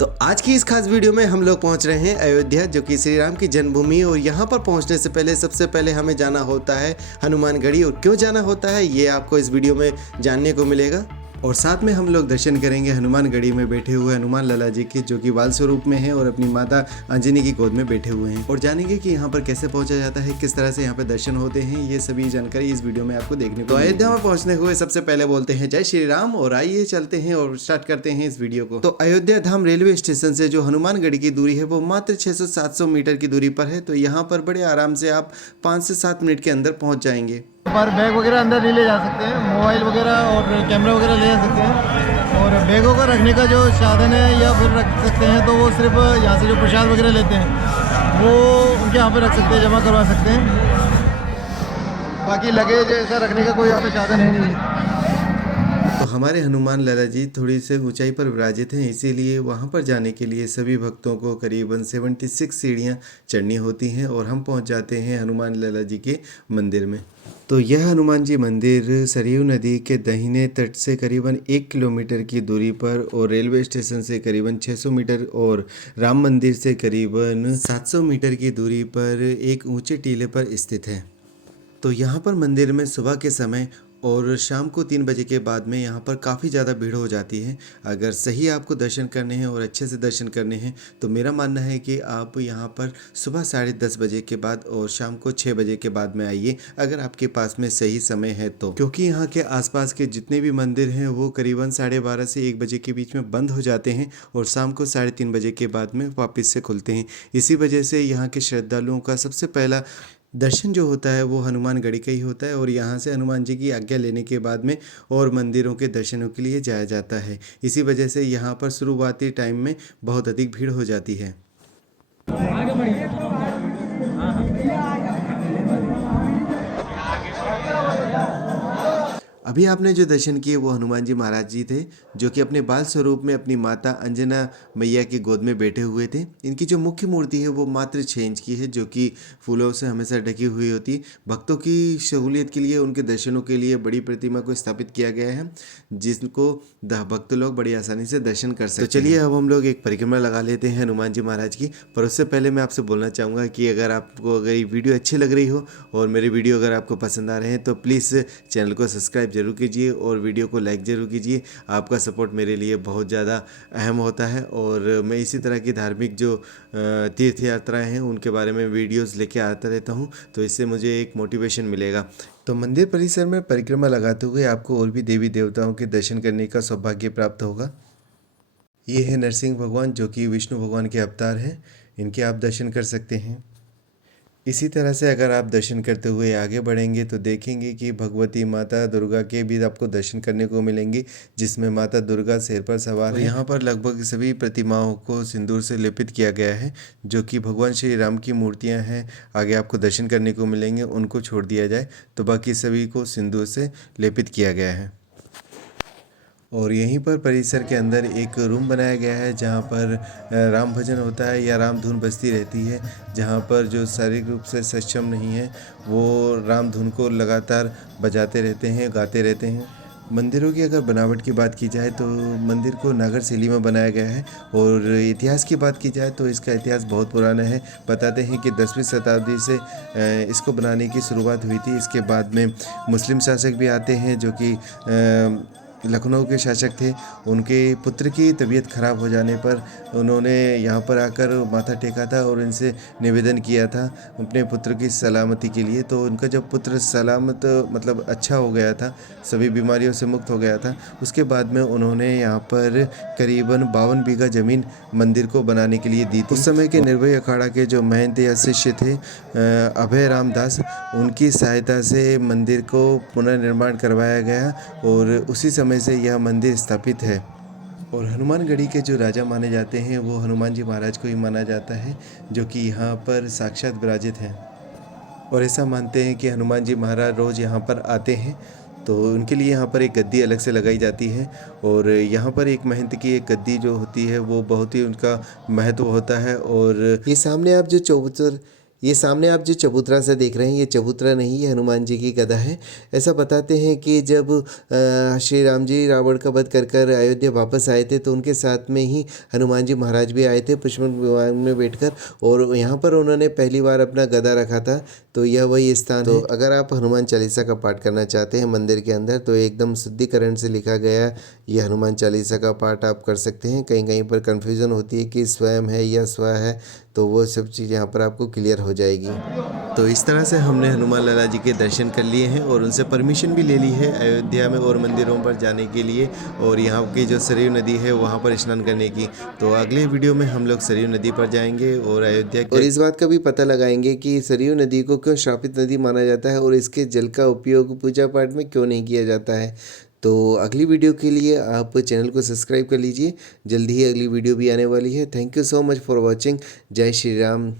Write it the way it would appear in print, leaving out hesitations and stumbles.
तो आज की इस खास वीडियो में हम लोग पहुंच रहे हैं अयोध्या, जो कि श्री राम की जन्मभूमि। और यहाँ पर पहुंचने से पहले सबसे पहले हमें जाना होता है हनुमानगढ़ी। और क्यों जाना होता है ये आपको इस वीडियो में जानने को मिलेगा। और साथ में हम लोग दर्शन करेंगे हनुमानगढ़ी में बैठे हुए हनुमान लाला जी के, जो कि बाल स्वरूप में है और अपनी माता अंजनी की गोद में बैठे हुए हैं। और जानेंगे कि यहाँ पर कैसे पहुंचा जाता है, किस तरह से यहाँ पे दर्शन होते हैं। ये सभी जानकारी इस वीडियो में आपको देखने को। तो अयोध्या में पहुंचने हुए सबसे पहले बोलते हैं जय श्री राम। और आइए चलते हैं और स्टार्ट करते हैं इस वीडियो को। तो अयोध्या धाम रेलवे स्टेशन से जो हनुमानगढ़ी की दूरी है वो मात्र 600-700 मीटर की दूरी पर है। तो यहाँ पर बड़े आराम से आप 5 से 7 मिनट के अंदर पहुँच जाएंगे। पर बैग वगैरह अंदर नहीं ले जा सकते हैं, मोबाइल वगैरह और कैमरा वगैरह ले जा सकते हैं। और बैगों का रखने का जो साधन है या फिर रख सकते हैं तो वो सिर्फ यहाँ से जो प्रसाद वगैरह लेते हैं वो उनके यहाँ पे रख सकते हैं, जमा करवा सकते हैं। बाकी लगेज ऐसा रखने का कोई यहाँ पे साधन है नहीं। तो हमारे हनुमान लाला जी थोड़ी से ऊंचाई पर विराजित हैं, इसीलिए वहां पर जाने के लिए सभी भक्तों को करीबन 76 सीढ़ियां चढ़नी होती हैं। और हम पहुंच जाते हैं हनुमान लाला जी के मंदिर में। तो यह हनुमान जी मंदिर सरयू नदी के दाहिने तट से करीबन 1 किलोमीटर की दूरी पर और रेलवे स्टेशन से करीबन 600 मीटर और राम मंदिर से करीबन 700 मीटर की दूरी पर एक ऊंचे टीले पर स्थित है। तो यहाँ पर मंदिर में सुबह के समय और शाम को 3 बजे के बाद में यहाँ पर काफ़ी ज़्यादा भीड़ हो जाती है। अगर सही आपको दर्शन करने हैं और अच्छे से दर्शन करने हैं तो मेरा मानना है कि आप यहाँ पर सुबह 10:30 बजे के बाद और शाम को 6 बजे के बाद में आइए, अगर आपके पास में सही समय है तो। क्योंकि यहाँ के आसपास के जितने भी मंदिर हैं वो करीबन 12:30 से 1 बजे के बीच में बंद हो जाते हैं और शाम को 3:30 बजे के बाद में वापस से खुलते हैं। इसी वजह से यहाँ के श्रद्धालुओं का सबसे पहला दर्शन जो होता है वो हनुमानगढ़ी का ही होता है। और यहाँ से हनुमान जी की आज्ञा लेने के बाद में और मंदिरों के दर्शनों के लिए जाया जाता है। इसी वजह से यहाँ पर शुरुआती टाइम में बहुत अधिक भीड़ हो जाती है। अभी आपने जो दर्शन किए वो हनुमान जी महाराज जी थे, जो कि अपने बाल स्वरूप में अपनी माता अंजना मैया की गोद में बैठे हुए थे। इनकी जो मुख्य मूर्ति है वो मात्र 6 इंच की है, जो कि फूलों से हमेशा ढकी हुई होती है। भक्तों की सहूलियत के लिए, उनके दर्शनों के लिए बड़ी प्रतिमा को स्थापित किया गया है, जिसको भक्त लोग बड़ी आसानी से दर्शन कर सकते हैं। तो चलिए अब हम लोग एक परिक्रमा लगा लेते हैं हनुमान जी महाराज की। पर उससे पहले मैं आपसे बोलना चाहूँगा कि अगर ये वीडियो अच्छी लग रही हो और मेरी वीडियो अगर आपको पसंद आ रहे हैं तो प्लीज़ चैनल को सब्सक्राइब जरूर कीजिए और वीडियो को लाइक ज़रूर कीजिए। आपका सपोर्ट मेरे लिए बहुत ज़्यादा अहम होता है। और मैं इसी तरह की धार्मिक जो तीर्थ यात्राएं हैं उनके बारे में वीडियोस लेके आता रहता हूं, तो इससे मुझे एक मोटिवेशन मिलेगा। तो मंदिर परिसर में परिक्रमा लगाते हुए आपको और भी देवी देवताओं के दर्शन करने का सौभाग्य प्राप्त होगा। ये है नरसिंह भगवान, जो कि विष्णु भगवान के अवतार हैं। इनके आप दर्शन कर सकते हैं। इसी तरह से अगर आप दर्शन करते हुए आगे बढ़ेंगे तो देखेंगे कि भगवती माता दुर्गा के भी आपको दर्शन करने को मिलेंगे, जिसमें माता दुर्गा शेर पर सवार है। यहाँ पर लगभग सभी प्रतिमाओं को सिंदूर से लेपित किया गया है, जो कि भगवान श्री राम की मूर्तियाँ हैं। आगे आपको दर्शन करने को मिलेंगे, उनको छोड़ दिया जाए तो बाकी सभी को सिंदूर से लेपित किया गया है। और यहीं पर परिसर के अंदर एक रूम बनाया गया है, जहाँ पर राम भजन होता है या राम धुन बजती रहती है। जहाँ पर जो शारीरिक रूप से सक्षम नहीं है वो राम धुन को लगातार बजाते रहते हैं, गाते रहते हैं। मंदिरों की अगर बनावट की बात की जाए तो मंदिर को नागर शैली में बनाया गया है। और इतिहास की बात की जाए तो इसका इतिहास बहुत पुराना है। बताते हैं कि 10वीं शताब्दी से इसको बनाने की शुरुआत हुई थी। इसके बाद में मुस्लिम शासक भी आते हैं, जो कि लखनऊ के शासक थे। उनके पुत्र की तबीयत खराब हो जाने पर उन्होंने यहाँ पर आकर माथा टेका था और इनसे निवेदन किया था अपने पुत्र की सलामती के लिए। तो उनका जब पुत्र सलामत मतलब अच्छा हो गया था, सभी बीमारियों से मुक्त हो गया था, उसके बाद में उन्होंने यहाँ पर करीबन 52 बीघा ज़मीन मंदिर को बनाने के लिए दी थी। उस समय के निर्भय अखाड़ा के जो महंत या शिष्य थे अभय रामदास, उनकी सहायता से मंदिर को पुनर्निर्माण करवाया गया और उसी समय से यह मंदिर स्थापित है। और हनुमानगढ़ी के जो राजा माने जाते हैं वो हनुमान जी महाराज को ही माना जाता है, जो कि यहाँ पर साक्षात विराजित हैं। और ऐसा मानते हैं कि हनुमान जी महाराज रोज़ यहाँ पर आते हैं, तो उनके लिए यहाँ पर एक गद्दी अलग से लगाई जाती है। और यहाँ पर एक महंत की एक गद्दी जो होती है वो बहुत ही उनका महत्व होता है। और ये सामने आप जो चबूतर ये सामने आप जो चबूतरा सा देख रहे हैं, ये चबूतरा नहीं, ये हनुमान जी की गदा है। ऐसा बताते हैं कि जब श्री राम जी रावण का वध कर कर अयोध्या वापस आए थे, तो उनके साथ में ही हनुमान जी महाराज भी आए थे पुष्पक विमान में बैठकर, और यहाँ पर उन्होंने पहली बार अपना गदा रखा था। तो यह वही स्थान है। अगर आप हनुमान चालीसा का पाठ करना चाहते हैं मंदिर के अंदर, तो एकदम शुद्धिकरण से लिखा गया ये हनुमान चालीसा का पाठ आप कर सकते हैं। कहीं कहीं पर कन्फ्यूज़न होती है कि स्वयं है या स्व है, तो वो सब चीज़ यहाँ पर आपको क्लियर हो जाएगी। तो इस तरह से हमने हनुमान लाला जी के दर्शन कर लिए हैं और उनसे परमिशन भी ले ली है अयोध्या में और मंदिरों पर जाने के लिए, और यहाँ की जो सरयू नदी है वहाँ पर स्नान करने की। तो अगले वीडियो में हम लोग सरयू नदी पर जाएंगे और अयोध्या और इस बात का भी पता लगाएंगे कि सरयू नदी को क्यों श्रापित नदी माना जाता है और इसके जल का उपयोग पूजा पाठ में क्यों नहीं किया जाता है। तो अगली वीडियो के लिए आप चैनल को सब्सक्राइब कर लीजिए। जल्दी ही अगली वीडियो भी आने वाली है। Thank you so much for watching. जय श्री राम।